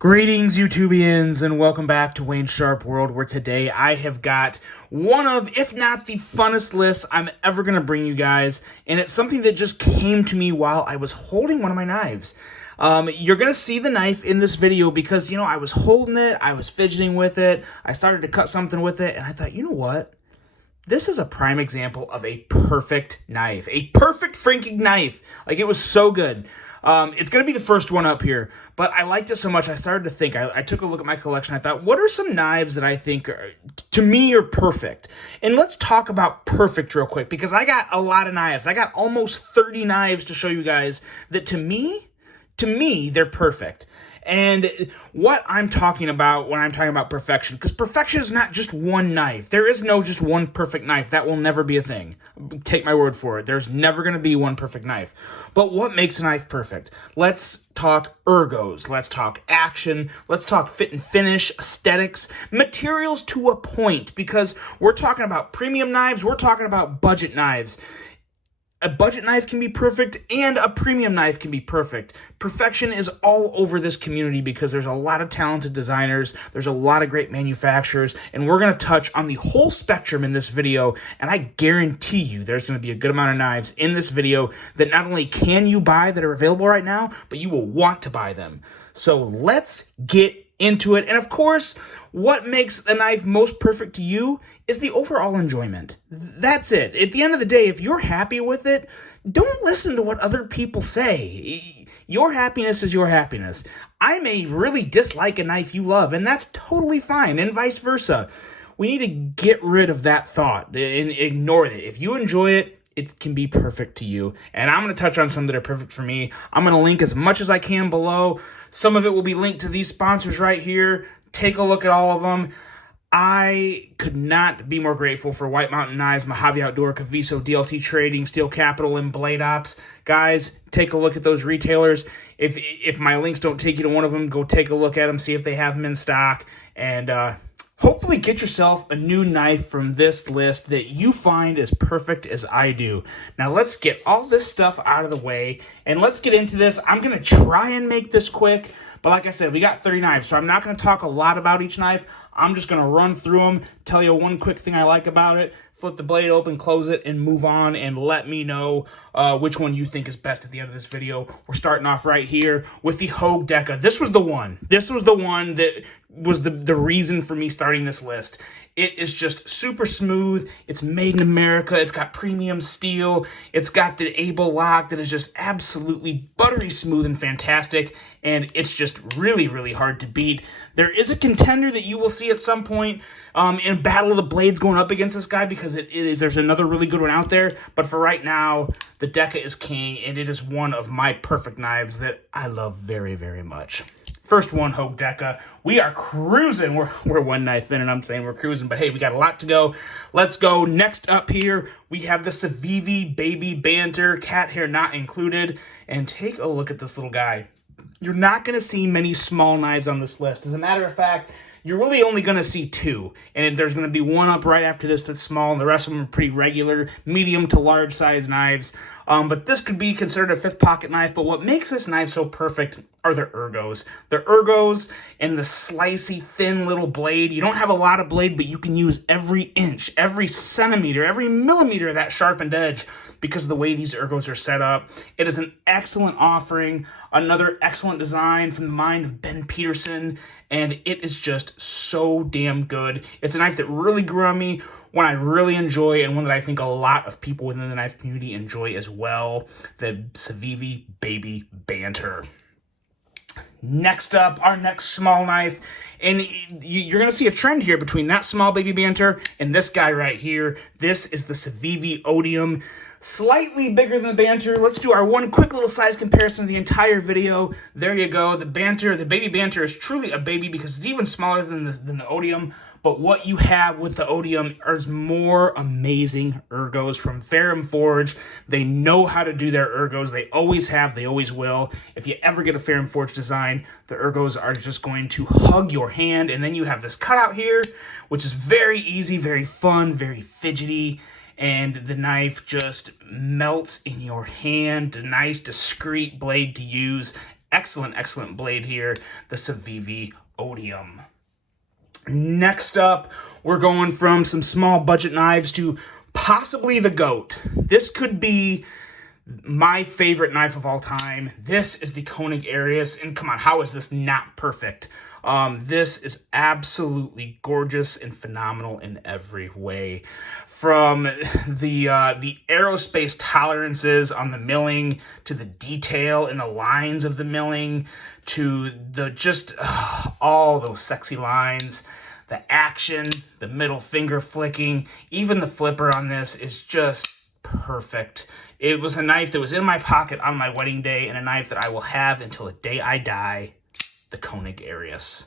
Greetings, YouTubians, and welcome back to Wayne Sharp World, where today I have got one of, if not the funnest list I'm ever going to bring you guys, and it's something that just came to me while I was holding one of my knives. You're going to see the knife in this video because, I was holding it, I was fidgeting with it, I started to cut something with it, and I thought, you know what? This is a prime example of a perfect knife. A perfect freaking knife. Like, it was so good. It's going to be the first one up here, but I liked it so much I started to think. I took a look at my collection. I thought, what are some knives that I think, to me, are perfect? And let's talk about perfect real quick, because I got a lot of knives. I got almost 30 knives to show you guys that, to me, they're perfect. And what I'm talking about when I'm talking about perfection, because perfection is not just one knife. There is no just one perfect knife. That will never be a thing. Take my word for it. There's never going to be one perfect knife. But what makes a knife perfect? Let's talk ergos. Let's talk action. Let's talk fit and finish, aesthetics, materials to a point, because we're talking about premium knives. We're talking about budget knives. A budget knife can be perfect, and a premium knife can be perfect. Perfection is all over this community because there's a lot of talented designers, there's a lot of great manufacturers, and we're going to touch on the whole spectrum in this video, and I guarantee you there's going to be a good amount of knives in this video that not only can you buy that are available right now, but you will want to buy them. So let's get into it. And of course, what makes a knife most perfect to you is the overall enjoyment. That's it. At the end of the day, if you're happy with it, don't listen to what other people say. Your happiness is your happiness. I may really dislike a knife you love, and that's totally fine, and vice versa. We need to get rid of that thought and ignore it. If you enjoy it, it can be perfect to you. And I'm going to touch on some that are perfect for me. I'm going to link as much as I can below. Some of it will be linked to these sponsors right here. Take a look at all of them. I could not be more grateful for White Mountain Knives, Mojave Outdoor, Caviso, DLT Trading, Steel Capital, and Blade Ops. Guys, take a look at those retailers. If my links don't take you to one of them, go take a look at them, see if they have them in stock, and hopefully get yourself a new knife from this list that you find as perfect as I do. Now let's get all this stuff out of the way and let's get into this. I'm going to try and make this quick, but like I said, we got 30 knives, so I'm not going to talk a lot about each knife. I'm just going to run through them, tell you one quick thing I like about it, flip the blade open, close it, and move on, and let me know which one you think is best at the end of this video. We're starting off right here with the Hogue Deca. This was the one. This was the one that was the reason for me starting this list. It is just super smooth. It's made in America. It's got premium steel. It's got the Able lock that is just absolutely buttery smooth and fantastic. And it's just really, really hard to beat. There is a contender that you will see at some point in Battle of the Blades going up against this guy, because there's another really good one out there. But for right now, the Deca is king, and it is one of my perfect knives that I love very, very much. First one, Hogue Deca. We are cruising. We're one knife in, and I'm saying we're cruising, but hey, we got a lot to go. Let's go. Next up here, we have the Savivi Baby Banter, cat hair not included. And take a look at this little guy. You're not going to see many small knives on this list. As a matter of fact, you're really only going to see two. And there's going to be one up right after this that's small, and the rest of them are pretty regular, medium to large size knives. But this could be considered a fifth pocket knife. But what makes this knife so perfect are the ergos. The ergos and the slicey, thin little blade. You don't have a lot of blade, but you can use every inch, every centimeter, every millimeter of that sharpened edge because of the way these ergos are set up. It is an excellent offering, another excellent design from the mind of Ben Peterson, and it is just so damn good. It's a knife that really grew on me, one I really enjoy, and one that I think a lot of people within the knife community enjoy as well, the Savivi Baby Banter. Next up, our next small knife, and you're going to see a trend here between that small Baby Banter and this guy right here. This is the Saviviodium. Slightly bigger than the Banter. Let's do our one quick little size comparison of the entire video. There you go. The Banter, the Baby Banter is truly a baby because it's even smaller than the Odium. But what you have with the Odium is more amazing ergos from Ferrum Forge. They know how to do their ergos. They always have. They always will. If you ever get a Ferrum Forge design, the ergos are just going to hug your hand. And then you have this cutout here, which is very easy, very fun, very fidgety. And the knife just melts in your hand. A nice, discreet blade to use. excellent blade here, the Saviviodium. Next up, we're going from some small budget knives to possibly the GOAT. This could be my favorite knife of all time. This is the Koenig Arius, and come on, how is this not perfect? This is absolutely gorgeous and phenomenal in every way. From the aerospace tolerances on the milling, to the detail in the lines of the milling, to the just all those sexy lines, the action, the middle finger flicking, even the flipper on this is just perfect. It was a knife that was in my pocket on my wedding day, and a knife that I will have until the day I die, the Koenig Arius.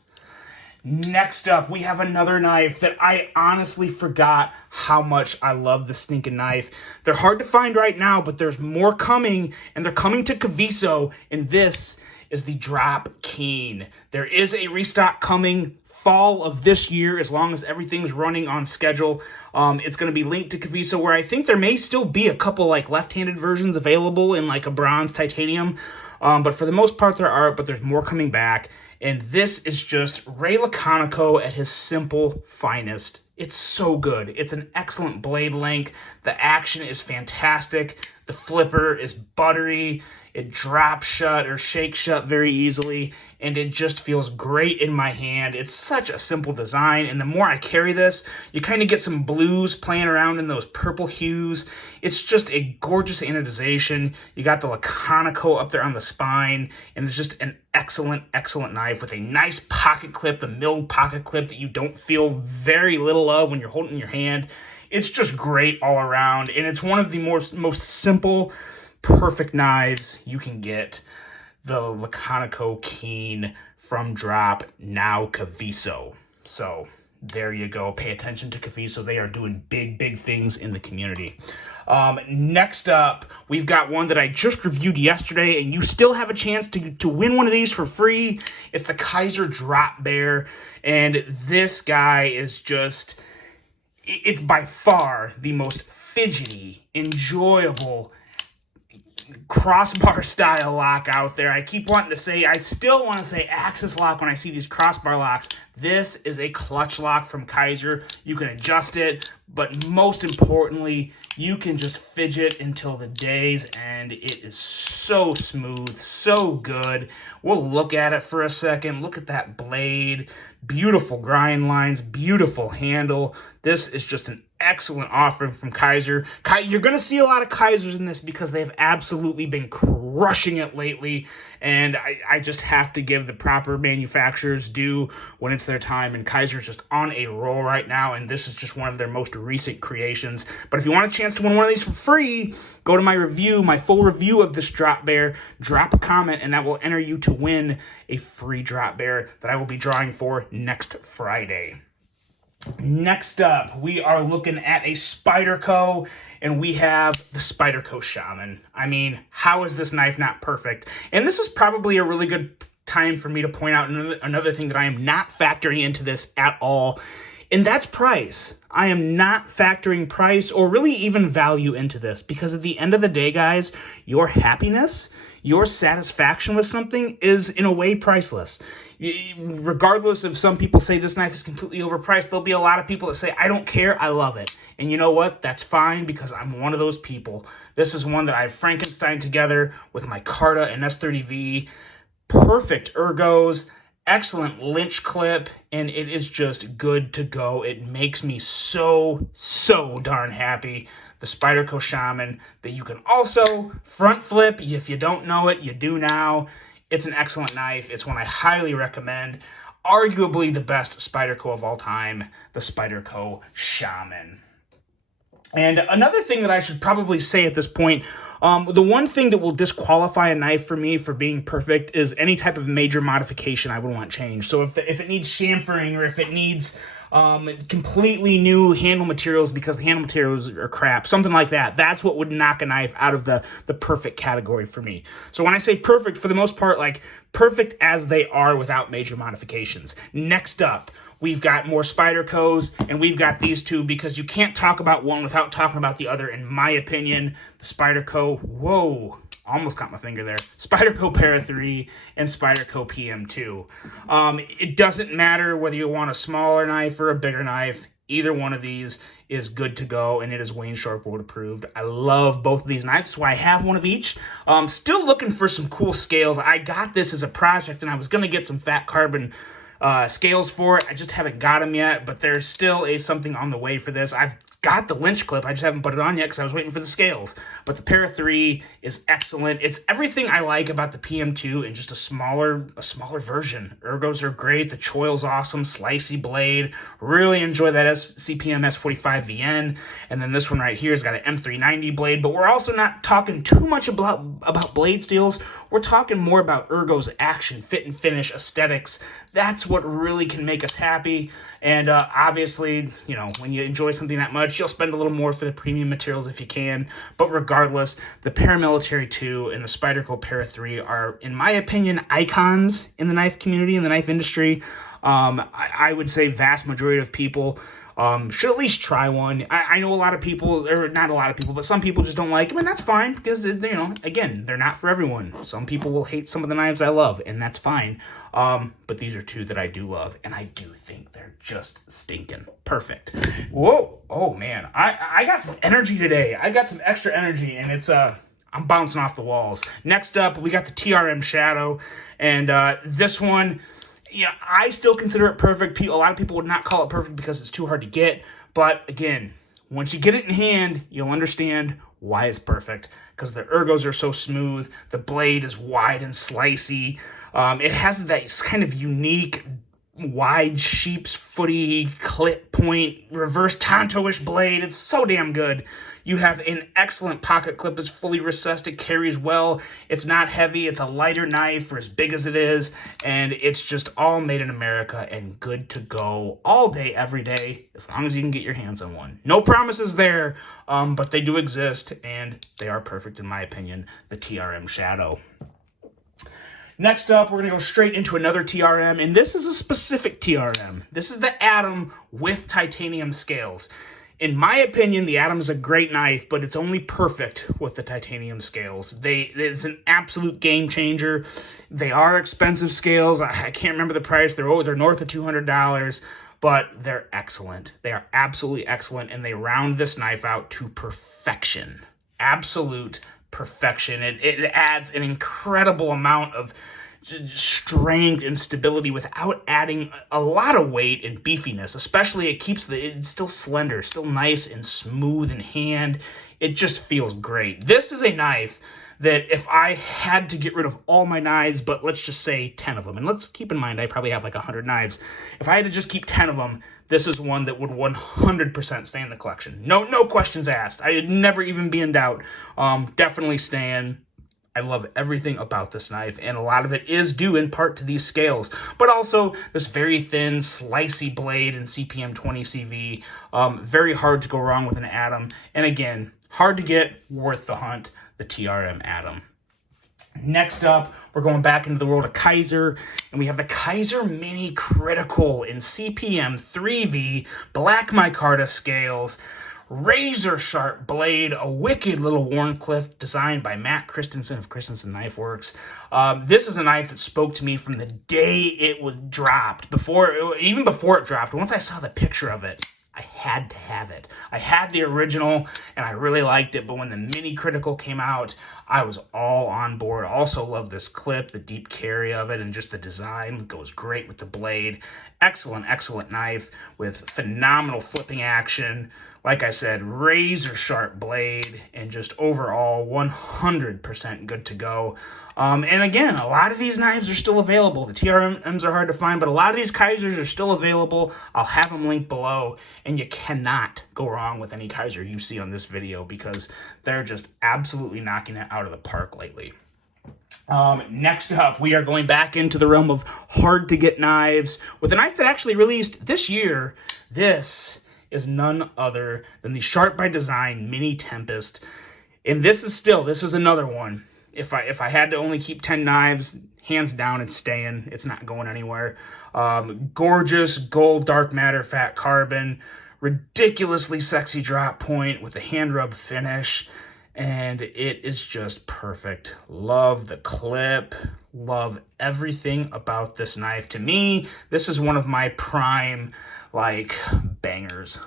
Next up, we have another knife that I honestly forgot how much I love the stinking knife. They're hard to find right now, but there's more coming, and they're coming to Kaviso, and this is the Drop Keen. There is a restock coming fall of this year, as long as everything's running on schedule. It's going to be linked to Kaviso, where I think there may still be a couple like left-handed versions available in like a bronze titanium. But for the most part there are, but there's more coming back. And this is just Ray Laconico at his simple finest. It's so good. It's an excellent blade length. The action is fantastic. The flipper is buttery. It drops shut or shakes shut very easily, and it just feels great in my hand. It's such a simple design, and the more I carry this, you kind of get some blues playing around in those purple hues. It's just a gorgeous anodization. You got the Laconico up there on the spine, and it's just an excellent knife with a nice pocket clip, the milled pocket clip that you don't feel very little of when you're holding it in your hand. It's just great all around, and it's one of the most simple, perfect knives you can get. The Laconico Keen from Drop, now Kaviso. So there you go. Pay attention to Kaviso. They are doing big things in the community. Next up, we've got one that I just reviewed yesterday, and you still have a chance to win one of these for free. It's the Kaiser Drop Bear, and this guy is just, it's by far the most fidgety, enjoyable crossbar style lock out there. I keep wanting to say, I still want to say axis lock when I see these crossbar locks. This is a clutch lock from Kizer. You can adjust it, but most importantly, you can just fidget until the day's end. It is so smooth, so good. We'll look at it for a second. Look at that blade. Beautiful grind lines, beautiful handle. This is just an excellent offering from Kizer. You're going to see a lot of Kizers in this because they've absolutely been crushing it lately, and I just have to give the proper manufacturers due when it's their time, and Kizer's just on a roll right now, and this is just one of their most recent creations. But if you want a chance to win one of these for free, go to my review, my full review of this Drop Bear, drop a comment, and that will enter you to win a free Drop Bear that I will be drawing for next Friday. Next up, we are looking at a Spyderco, and we have the Spyderco Shaman. I mean, how is this knife not perfect? And this is probably a really good time for me to point out another thing that I am not factoring into this at all, and that's price. I am not factoring price or really even value into this, because at the end of the day, guys, your happiness, your satisfaction with something is in a way priceless. Regardless of some people say this knife is completely overpriced, there'll be a lot of people that say, I don't care, I love it. And you know what? That's fine, because I'm one of those people. This is one that I've Frankenstein together with my Carta and S30V. Perfect ergos, excellent lynch clip, and it is just good to go. It makes me so darn happy. The Spyderco Shaman that you can also front flip. If you don't know it, you do now. It's an excellent knife. It's one I highly recommend. Arguably the best Spyderco of all time, the Spyderco Shaman. And another thing that I should probably say at this point, the one thing that will disqualify a knife for me for being perfect is any type of major modification I would want changed. So if it needs chamfering, or if it needs completely new handle materials because the handle materials are crap, something like that, that's what would knock a knife out of the perfect category for me. So when I say perfect, for the most part, like perfect as they are without major modifications. Next up, we've got more Spydercos, and we've got these two because you can't talk about one without talking about the other, in my opinion. The Spyderco, whoa, almost caught my finger there, Spyderco Para 3 and Spyderco PM2. It doesn't matter whether you want a smaller knife or a bigger knife. Either one of these is good to go, and it is Wayne Sharp World approved. I love both of these knives. That's why I have one of each. Still looking for some cool scales. I got this as a project, and I was going to get some fat carbon scales for it. I just haven't got them yet, but there's still something on the way for this. I've got the Lynch clip. I just haven't put it on yet because I was waiting for the scales. But the Para 3 is excellent. It's everything I like about the PM2 in just a smaller version. Ergos are great. The choil's awesome. Slicey blade. Really enjoy that CPM S45 VN. And then this one right here has got an M390 blade. But we're also not talking too much about blade steels. We're talking more about Ergo's action, fit and finish, aesthetics. That's what really can make us happy. And obviously, you know, when you enjoy something that much, you'll spend a little more for the premium materials if you can. But regardless, the Paramilitary 2 and the Spyderco Para 3 are, in my opinion, icons in the knife community, in the knife industry. I would say vast majority of people should at least try one. I know a lot of people, or not a lot of people, but some people just don't like them, and that's fine, because, you know, again, they're not for everyone. Some people will hate some of the knives I love, and that's fine. But these are two that I do love, and I do think they're just stinking perfect. Whoa, oh man, I got some energy today. I got some extra energy, and it's, I'm bouncing off the walls. Next up, we got the TRM Shadow, and this one, yeah, I still consider it perfect. A lot of people would not call it perfect because it's too hard to get. But again, once you get it in hand, you'll understand why it's perfect. Because the ergos are so smooth. The blade is wide and slicey. It has that kind of unique, wide sheep's footy, clip point, reverse Tonto-ish blade. It's so damn good. You have an excellent pocket clip that's fully recessed. It carries well. It's not heavy. It's a lighter knife for as big as it is. And it's just all made in America and good to go all day, every day, as long as you can get your hands on one. No promises there, but they do exist, and they are perfect, in my opinion, the TRM Shadow. Next up, we're going to go straight into another TRM, and this is a specific TRM. This is the Atom with titanium scales. In my opinion, the Atom is a great knife, but it's only perfect with the titanium scales. It's an absolute game changer. They are expensive scales. I can't remember the price. They're north of $200, but they're excellent. They are absolutely excellent, and they round this knife out to perfection. Absolute perfection. It adds an incredible amount of strength and stability without adding a lot of weight and beefiness. Especially, it keeps it's still slender, still nice and smooth in hand. It just feels great. This is a knife that if I had to get rid of all my knives, but let's just say 10 of them, and let's keep in mind I probably have like 100 knives. If I had to just keep 10 of them, this is one that would 100% stay in the collection. No questions asked. I'd never even be in doubt. Definitely staying. I love everything about this knife, and a lot of it is due in part to these scales, but also this very thin, slicey blade in CPM 20 CV. Very hard to go wrong with an Atom, and again, hard to get, worth the hunt, the TRM Atom. Next up, we're going back into the world of Kizer, and we have the Kizer Mini Critical in CPM 3V, black micarta scales, razor sharp blade, a wicked little Warncliffe designed by Matt Christensen of Christensen Knife Works. This is a knife that spoke to me from the day it was dropped. Even before it dropped, once I saw the picture of it, I had to have it. I had the original, and I really liked it, but when the Mini Critical came out, I was all on board. Also love this clip, the deep carry of it, and just the design goes great with the blade. Excellent, excellent knife with phenomenal flipping action. Like I said, razor sharp blade, and just overall 100% good to go. And again, a lot of these knives are still available. The TRMs are hard to find, but a lot of these Kizers are still available. I'll have them linked below, and you cannot go wrong with any Kizer you see on this video because they're just absolutely knocking it out of the park lately. Next up, we are going back into the realm of hard-to-get knives with a knife that actually released this year. This is none other than the Sharp by Design Mini Tempest. And this is another one. If I had to only keep 10 knives, hands down, it's staying. It's not going anywhere. Gorgeous gold dark matter fat carbon, ridiculously sexy drop point with a hand rub finish. and it is just perfect. Love the clip, love everything about this knife. To me, this is one of my prime, like, bangers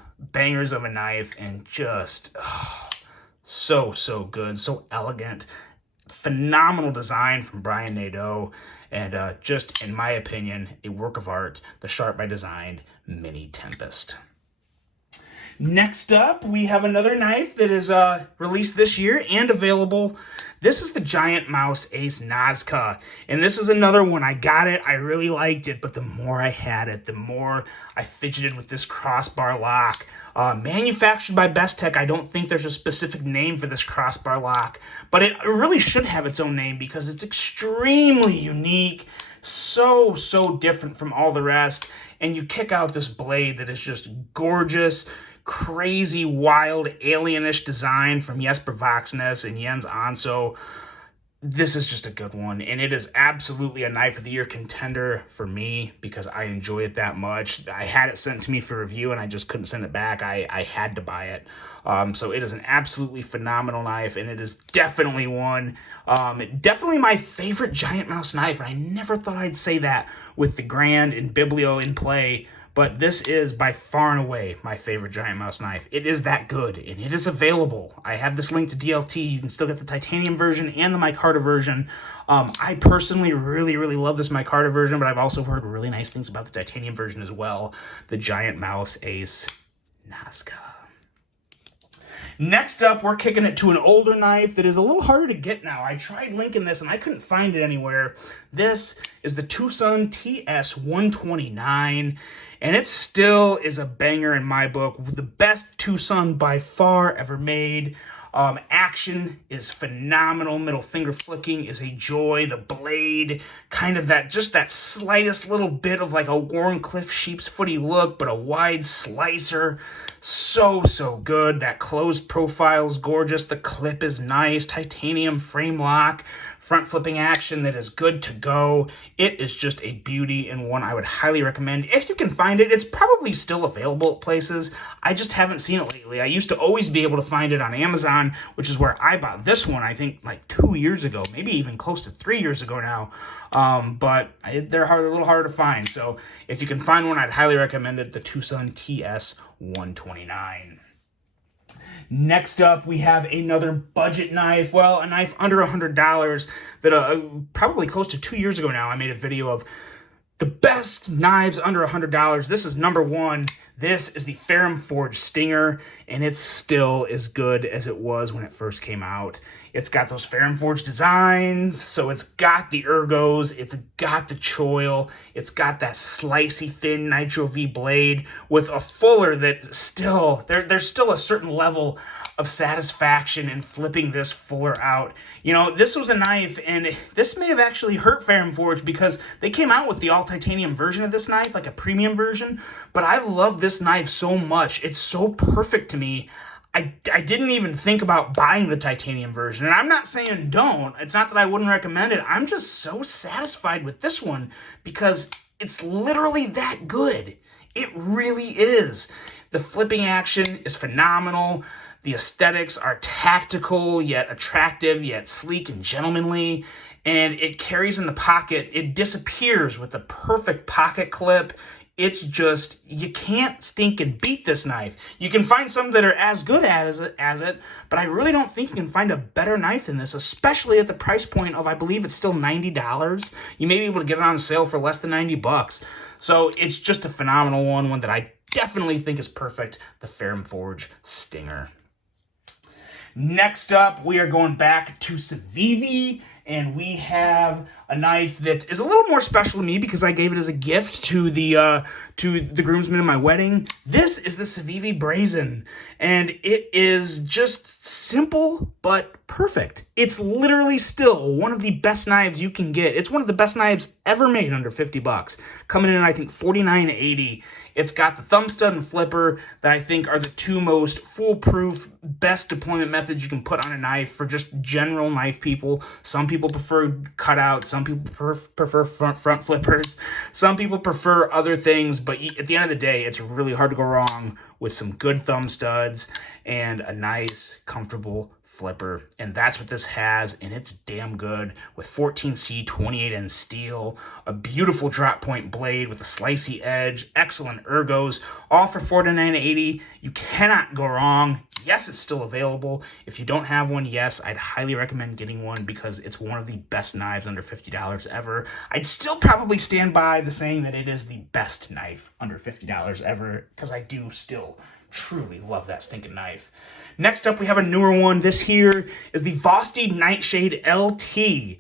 of a knife, and just so good, so elegant. Phenomenal design from Brian Nadeau, and just, in my opinion, a work of art, the Sharp by Design Mini Tempest. Next up, we have another knife that is released this year and available. This is the Giant Mouse Ace Nazca, and this is another one. I got it, I really liked it, but the more I had it, the more I fidgeted with this crossbar lock. Manufactured by Bestech. I don't think there's a specific name for this crossbar lock, but it really should have its own name because it's extremely unique, so different from all the rest, and you kick out this blade that is just gorgeous, crazy, wild, alienish design from Jesper Voxness and Jens Anso. This is just a good one, and it is absolutely a Knife of the Year contender for me because I enjoy it that much. I had it sent to me for review, and I just couldn't send it back. I had to buy it. So it is an absolutely phenomenal knife, and it is definitely one, definitely my favorite Giant Mouse knife, and I never thought I'd say that with the Grand and Biblio in play, but this is by far and away my favorite Giant Mouse knife. It is that good, and it is available. I have this link to DLT. You can still get the titanium version and the micarta version. I personally really love this micarta version, but I've also heard really nice things about the titanium version as well. The Giant Mouse Ace Nazca. Next up, we're kicking it to an older knife that is a little harder to get now. I tried linking this, and I couldn't find it anywhere. This is the Sun TS129. And it still is a banger in my book. The best Tucson by far ever made. Action is phenomenal. Middle finger flicking is a joy. The blade, kind of just that slightest little bit of like a Warncliffe sheep's footy look, but a wide slicer. So good. That closed profile is gorgeous. The clip is nice. Titanium frame lock. Front flipping action that is good to go. It is just a beauty and one I would highly recommend. If you can find it, it's probably still available at places. I just haven't seen it lately. I used to always be able to find it on Amazon, which is where I bought this one, I think like 2 years ago, maybe even close to 3 years ago now. But they're a little harder to find. So if you can find one, I'd highly recommend it, the Tucson TS129. Next up, we have another budget knife. Well, a knife under $100 that probably close to 2 years ago now, I made a video of the best knives under $100. This is number one. This is the Ferrum Forge Stinger, and it's still as good as it was when it first came out. It's got those Ferrum Forge designs, so it's got the ergos, it's got the choil, it's got that slicey thin Nitro V blade with a fuller that still, there's still a certain level of satisfaction in flipping this fuller out. You know, this was a knife, and this may have actually hurt Ferrum Forge because they came out with the all-titanium version of this knife, like a premium version, but I love this knife so much. It's so perfect to me. I didn't even think about buying the titanium version, and I'm not saying don't. It's not that I wouldn't recommend it. I'm just so satisfied with this one because it's literally that good. It really is. The flipping action is phenomenal. The aesthetics are tactical, yet attractive, yet sleek and gentlemanly. And it carries in the pocket. It disappears with the perfect pocket clip. It's just, you can't stinking beat this knife. You can find some that are as good as it, but I really don't think you can find a better knife than this, especially at the price point of, I believe it's still $90. You may be able to get it on sale for less than $90. So it's just a phenomenal one that I definitely think is perfect, the Ferrum Forge Stinger. Next up, we are going back to Civivi, and we have a knife that is a little more special to me because I gave it as a gift to the groomsmen in my wedding. This is the Savivi Brazen, and it is just simple but perfect. It's literally still one of the best knives you can get. It's one of the best knives ever made under $50, coming in, I think, $49.80. It's got the thumb stud and flipper that I think are the two most foolproof, best deployment methods you can put on a knife for just general knife people. Some people prefer cutouts, some people prefer front flippers, some people prefer other things, but at the end of the day, it's really hard to go wrong with some good thumb studs and a nice, comfortable flipper, and that's what this has, and it's damn good with 14C 28N steel, a beautiful drop point blade with a slicey edge, excellent ergos, all for $49.80. You cannot go wrong. Yes, it's still available. If you don't have one, yes, I'd highly recommend getting one because it's one of the best knives under $50 ever. I'd still probably stand by the saying that it is the best knife under $50 ever because I do still truly love that stinking knife. Next up, we have a newer one. This here is the Vasti Nightshade LT.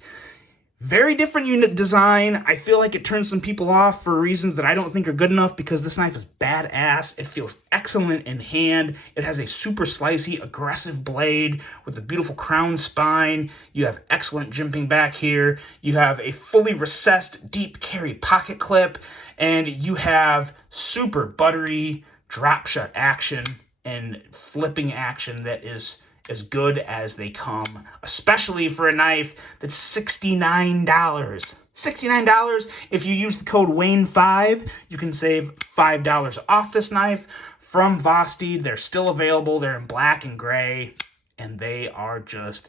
Very different unit design. I feel like it turns some people off for reasons that I don't think are good enough because this knife is badass. It feels excellent in hand. It has a super slicey, aggressive blade with a beautiful crown spine. You have excellent jimping back here. You have a fully recessed deep carry pocket clip, and you have super buttery drop shut action and flipping action that is as good as they come, especially for a knife that's $69. $69. If you use the code WAYNE5, you can save $5 off this knife from Vasti. They're still available. They're in black and gray, and they are just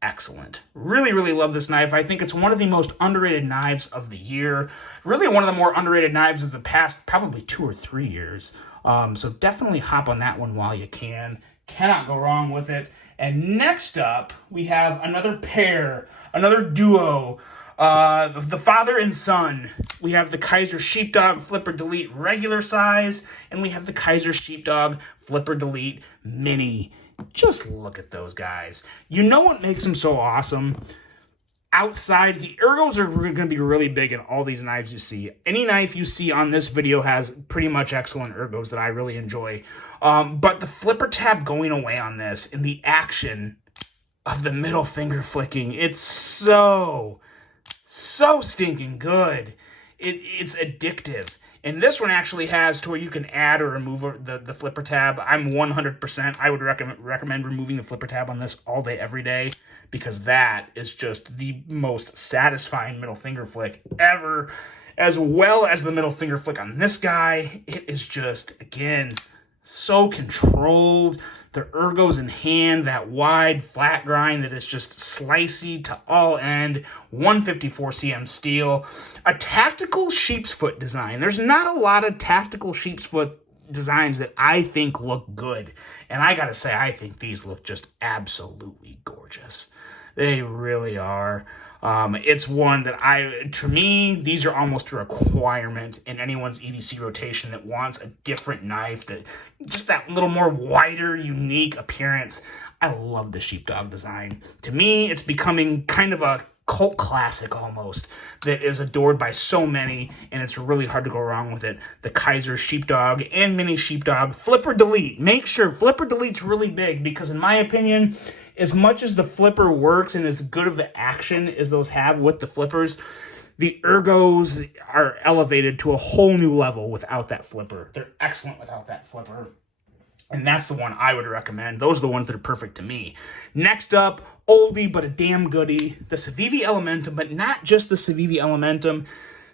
excellent. Really, really love this knife. I think it's one of the most underrated knives of the year. Really one of the more underrated knives of the past probably 2 or 3 years. So definitely hop on that one while you can. Cannot go wrong with it. And next up, we have another pair, another duo, the father and son. We have the Kaiser Sheepdog Flipper Delete regular size, and we have the Kaiser Sheepdog Flipper Delete Mini. Just look at those guys. You know what makes them so awesome? Outside, the ergos are going to be really big in all these knives you see. Any knife you see on this video has pretty much excellent ergos that I really enjoy. But the flipper tab going away on this and the action of the middle finger flicking, it's so stinking good. It's addictive. And this one actually has to where you can add or remove the flipper tab. I'm 100%. I would recommend removing the flipper tab on this all day, every day, because that is just the most satisfying middle finger flick ever, as well as the middle finger flick on this guy. It is just, again, so controlled. The ergos in hand, that wide flat grind that is just slicey to all end, 154 cm steel, a tactical sheep's foot design. There's not a lot of tactical sheep's foot designs that I think look good. And I gotta say, I think these look just absolutely gorgeous. They really are. It's one that to me, these are almost a requirement in anyone's EDC rotation that wants a different knife, that just that little more wider, unique appearance. I love the Sheepdog design. To me, it's becoming kind of a cult classic almost that is adored by so many, and it's really hard to go wrong with it. The Kaiser Sheepdog and Mini Sheepdog Flipper Delete. Make sure Flipper Delete's really big because, in my opinion, as much as the flipper works and as good of the action as those have with the flippers, the ergos are elevated to a whole new level without that flipper. They're excellent without that flipper. And that's the one I would recommend. Those are the ones that are perfect to me. Next up, oldie but a damn goodie, the Savivi Elementum, but not just the Savivi Elementum.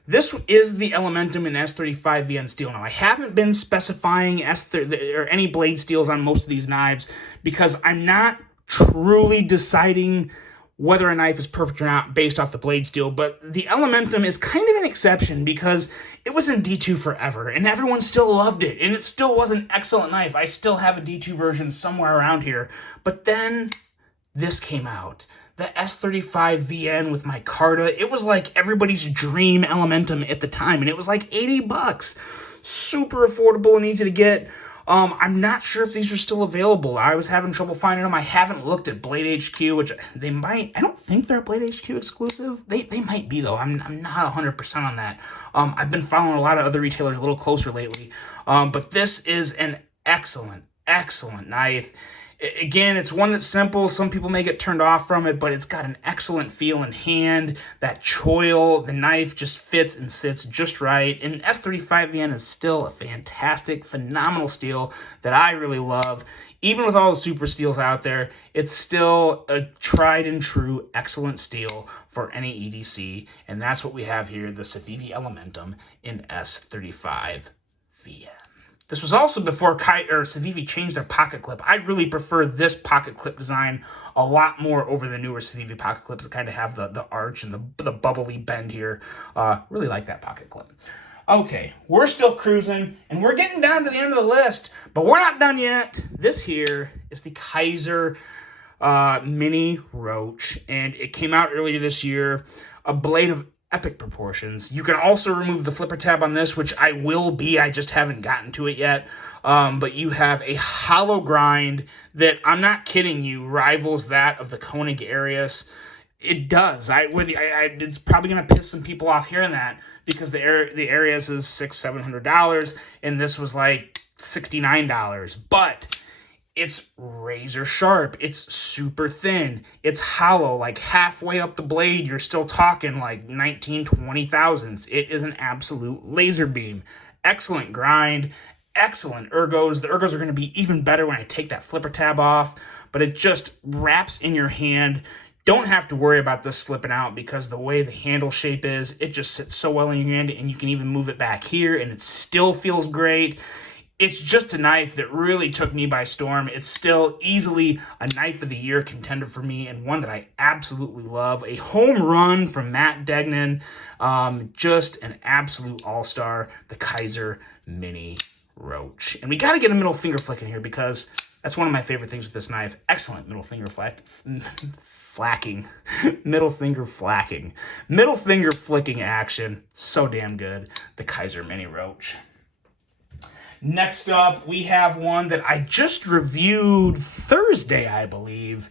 This is the Elementum in S35 VN steel. Now, I haven't been specifying or any blade steels on most of these knives because I'm not truly deciding whether a knife is perfect or not based off the blade steel, but the Elementum is kind of an exception because it was in D2 forever, and everyone still loved it, and it still was an excellent knife. I still have a D2 version somewhere around here, but then this came out. The S35 VN with micarta, it was like everybody's dream Elementum at the time, and it was like $80. Super affordable and easy to get. I'm not sure if these are still available. I was having trouble finding them. I haven't looked at Blade HQ, which they might. I don't think they're a Blade HQ exclusive. They might be, though. I'm not 100% on that. I've been following a lot of other retailers a little closer lately. But this is an excellent knife. Again, it's one that's simple. Some people may get turned off from it, but it's got an excellent feel in hand. That choil, the knife just fits and sits just right. And S35 VN is still a fantastic, phenomenal steel that I really love. Even with all the super steels out there, it's still a tried and true excellent steel for any EDC. And that's what we have here, the Savivi Elementum in S35 VN. This was also before Savivi changed their pocket clip. I really prefer this pocket clip design a lot more over the newer Savivi pocket clips that kind of have the arch and the bubbly bend here. Really like that pocket clip. Okay, we're still cruising, and we're getting down to the end of the list, but we're not done yet. This here is the Kaiser Mini Roach, and it came out earlier this year. A blade of epic proportions. You can also remove the flipper tab on this, which I will be. I just haven't gotten to it yet. But you have a hollow grind that, I'm not kidding you, rivals that of the Koenig Arius. It does. It's probably going to piss some people off hearing that, because the Arius is $600-700, and this was like $69. But it's razor sharp. It's super thin. It's hollow, like halfway up the blade. You're still talking like 19-20 thousandths. It is an absolute laser beam. Excellent grind. Excellent ergos. The ergos are going to be even better when I take that flipper tab off. But it just wraps in your hand. Don't have to worry about this slipping out, because the way the handle shape is, it just sits so well in your hand, and you can even move it back here and it still feels great. It's just a knife that really took me by storm. It's still easily a knife of the year contender for me, and one that I absolutely love. A home run from Matt Degnan. Just an absolute all-star, the Kaiser Mini Roach. And we got to get a middle finger flick in here, because that's one of my favorite things with this knife. Excellent middle finger flacking. Middle finger flacking. Middle finger flicking action. So damn good. The Kaiser Mini Roach. Next up, we have one that I just reviewed Thursday, I believe.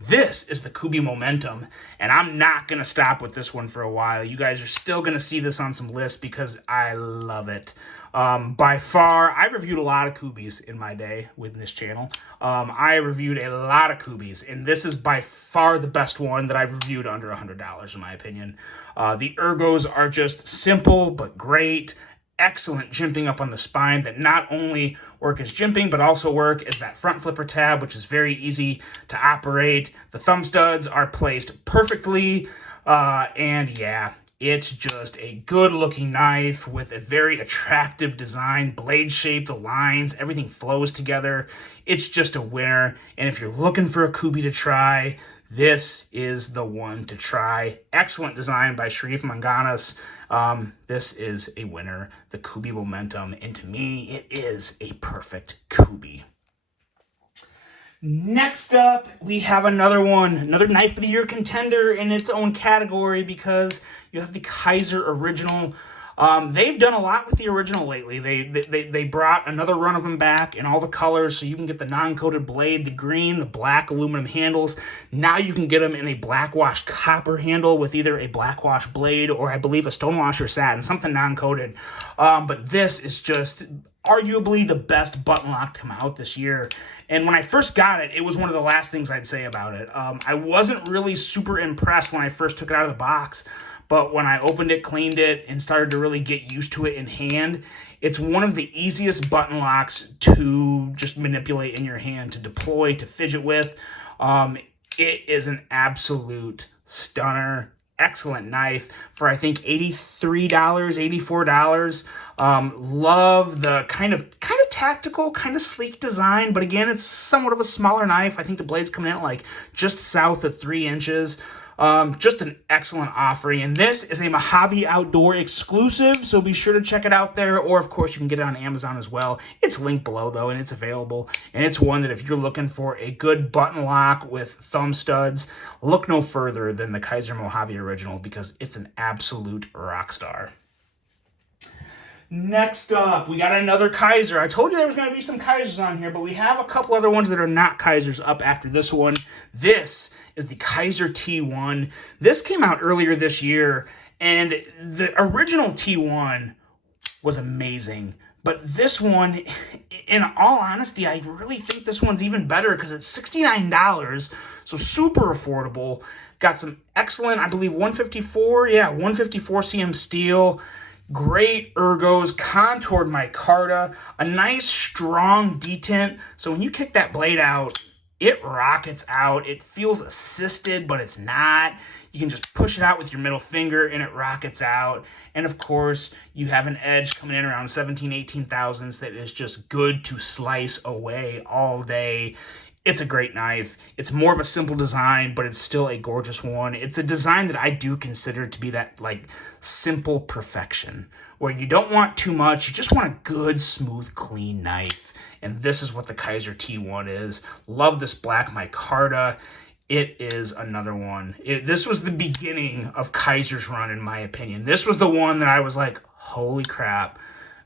This is the Kubi Momentum, and I'm not going to stop with this one for a while. You guys are still going to see this on some lists, because I love it. By far, I've reviewed a lot of Kubis in my day with this channel. I reviewed a lot of Kubis, and this is by far the best one that I've reviewed under $100, in my opinion. The ergos are just simple but great. Excellent jimping up on the spine that not only work as jimping, but also work as that front flipper tab, which is very easy to operate. The thumb studs are placed perfectly, and yeah, it's just a good looking knife with a very attractive design, blade shape, the lines, everything flows together. It's just a winner, and if you're looking for a Kubi to try, this is the one to try. Excellent design by Sharif Manganas. This is a winner, the Kubi Momentum, and to me, it is a perfect Kubi. Next up, we have another one, another Knife of the Year contender in its own category, because you have the Kaiser Original. They've done a lot with the original lately. They brought another run of them back in all the colors, so you can get the non-coated blade, the green, the black aluminum handles. Now you can get them in a black-washed copper handle with either a black-washed blade or, I believe, a stonewash or satin, something non-coated. But this is just arguably the best button lock to come out this year. And when I first got it, it was one of the last things I'd say about it. I wasn't really super impressed when I first took it out of the box. But when I opened it, cleaned it, and started to really get used to it in hand, it's one of the easiest button locks to just manipulate in your hand, to deploy, to fidget with. It is an absolute stunner. Excellent knife for, I think, $83, $84. Love the kind of tactical, kind of sleek design, but again, it's somewhat of a smaller knife. I think the blade's coming in like just south of 3 inches. Just an excellent offering, and this is a Mojave Outdoor exclusive, so be sure to check it out there, or of course you can get it on Amazon as well. It's linked below though, and it's available, and it's one that if you're looking for a good button lock with thumb studs, look no further than the Kaiser Mojave Original, because it's an absolute rock star. Next up, we got another Kaiser. I told you there was going to be some Kaisers on here, but we have a couple other ones that are not Kaisers up after this one. This is the Kaiser T1. This came out earlier this year, and the original T1 was amazing. But this one, in all honesty, I really think this one's even better, because it's $69, so super affordable. Got some excellent, I believe, 154 cm steel. Great ergos, contoured micarta, a nice strong detent, so when you kick that blade out, it rockets out. It feels assisted, but it's not. You can just push it out with your middle finger and it rockets out. And of course, you have an edge coming in around 17, 18 thousandths that is just good to slice away all day. It's a great knife. It's more of a simple design, but it's still a gorgeous one. It's a design that I do consider to be that like simple perfection, where you don't want too much. You just want a good, smooth, clean knife. And this is what the Kaiser T1 is. Love this black micarta. It is another one. This was the beginning of Kaiser's run, in my opinion. This was the one that I was like, holy crap,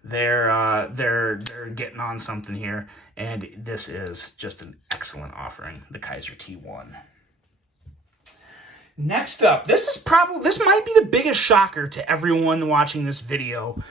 they're getting on something here. And this is just an excellent offering, the Kaiser T1. Next up, this might be the biggest shocker to everyone watching this video.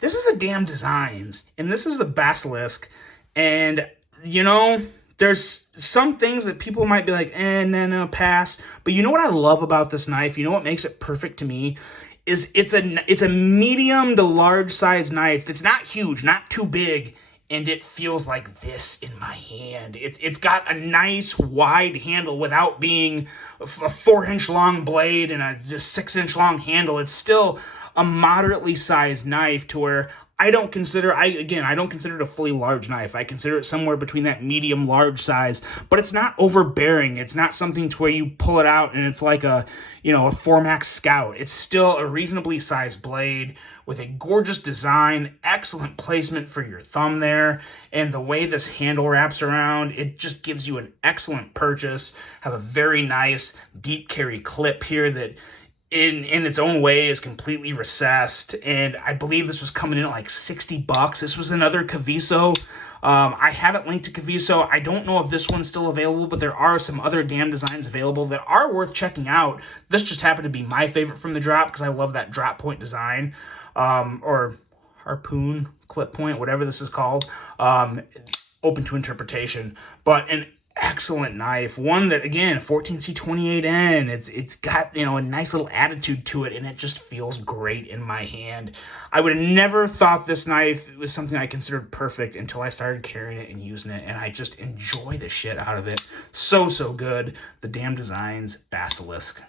This is a Damn Designs, and this is the Basilisk. And, you know, there's some things that people might be like, no, pass. But you know what I love about this knife? You know what makes it perfect to me? Is it's a medium to large size knife. It's not huge, not too big, and it feels like this in my hand. It's got a nice wide handle without being a 4-inch long blade and a just 6-inch long handle. It's still a moderately sized knife to where I don't consider it a fully large knife. I consider it somewhere between that medium large size, but it's not overbearing. It's not something to where you pull it out and it's like a 4-max Scout. It's still a reasonably sized blade with a gorgeous design, excellent placement for your thumb there, and the way this handle wraps around, it just gives you an excellent purchase. Have a very nice deep carry clip here that in its own way is completely recessed, and I believe this was coming in at like $60. This was another Kaviso. I have it linked to Kaviso. I don't know if this one's still available, but there are some other Damn Designs available that are worth checking out. This just happened to be my favorite from the drop because I love that drop point design, or harpoon, clip point, whatever this is called. Open to interpretation, but an excellent knife, one that, again, 14C28N, it's got, a nice little attitude to it, and it just feels great in my hand. I would have never thought this knife was something I considered perfect until I started carrying it and using it, and I just enjoy the shit out of it. So good. The Damn Designs Basilisk.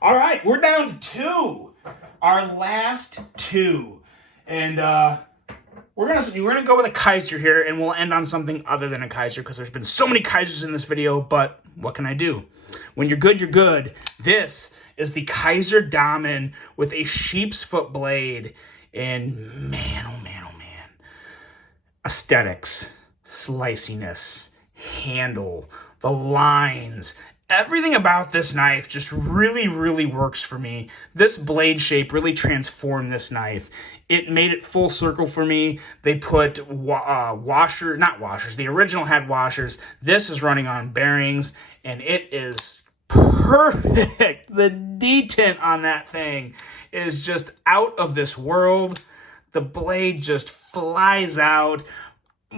All right, we're down to two. Our last two. And, we're gonna go with a Kaiser here, and we'll end on something other than a Kaiser because there's been so many Kaisers in this video, but what can I do? When you're good, you're good. This is the Kaiser Diamond with a sheep's foot blade, and man, oh man, oh man. Aesthetics, sliciness, handle, the lines, everything about this knife just really works for me. This blade shape really transformed this knife. It made it full circle for me. They put not washers. The original had washers. This is running on bearings, and it is perfect. The detent on that thing is just out of this world. The blade just flies out.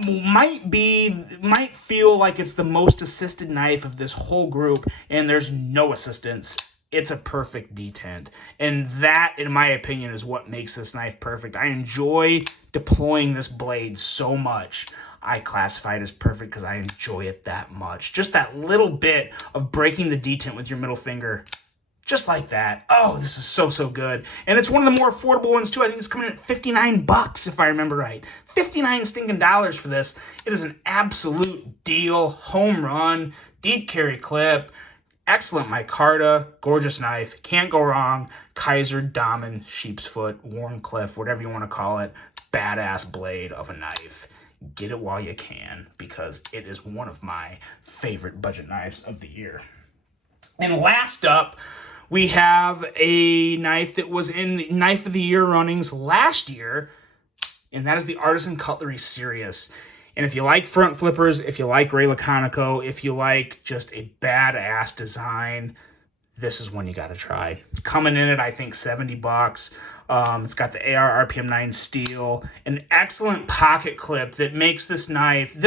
Might feel like it's the most assisted knife of this whole group, and there's no assistance. It's a perfect detent, and that, in my opinion, is what makes this knife perfect. I enjoy deploying this blade so much. I classify it as perfect because I enjoy it that much. Just that little bit of breaking the detent with your middle finger. Just like that. Oh, this is so good. And it's one of the more affordable ones, too. I think it's coming in at $59, if I remember right. 59 stinking dollars for this. It is an absolute deal. Home run. Deep carry clip. Excellent micarta. Gorgeous knife. Can't go wrong. Kaiser Diamond, sheep's foot, Warncliffe, whatever you want to call it. Badass blade of a knife. Get it while you can, because it is one of my favorite budget knives of the year. And last up, we have a knife that was in the Knife of the Year runnings last year, and that is the Artisan Cutlery Sirius. And if you like front flippers, if you like Ray Laconico, if you like just a badass design, this is one you got to try. Coming in at, I think, $70. It's got the AR RPM 9 steel, an excellent pocket clip that makes this knife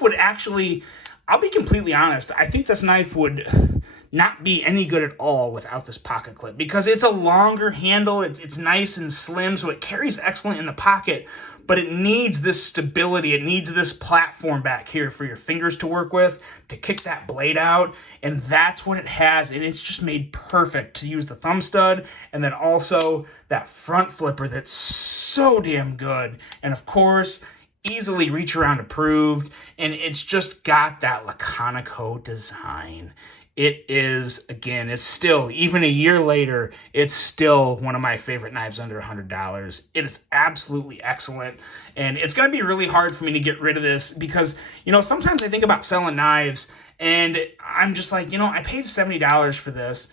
would actually, I'll be completely honest, I think this knife would not be any good at all without this pocket clip, because it's a longer handle, it's nice and slim, so it carries excellent in the pocket, but it needs this stability, it needs this platform back here for your fingers to work with, to kick that blade out, and that's what it has, and it's just made perfect to use the thumb stud, and then also that front flipper that's so damn good, and of course, easily reach around approved, and it's just got that Laconico design. It is, again, it's still, even a year later, it's still one of my favorite knives under $100. It is absolutely excellent, and it's going to be really hard for me to get rid of this because, you know, sometimes I think about selling knives, and I'm just like, you know, I paid $70 for this.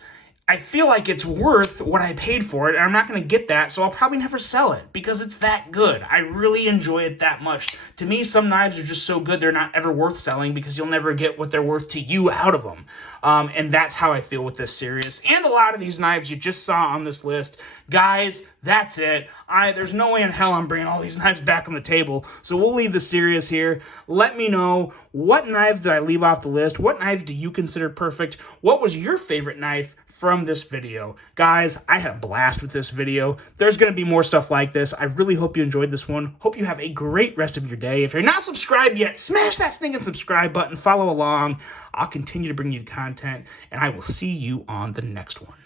I feel like it's worth what I paid for it, and I'm not going to get that, so I'll probably never sell it because it's that good. I really enjoy it that much. To me, some knives are just so good they're not ever worth selling because you'll never get what they're worth to you out of them. And that's how I feel with this series. And a lot of these knives you just saw on this list. Guys, that's it. There's no way in hell I'm bringing all these knives back on the table, so we'll leave the series here. Let me know, what knives did I leave off the list? What knives do you consider perfect? What was your favorite knife from this video? Guys, I had a blast with this video. There's going to be more stuff like this. I really hope you enjoyed this one. Hope you have a great rest of your day. If you're not subscribed yet, smash that stinking subscribe button. Follow along. I'll continue to bring you the content, and I will see you on the next one.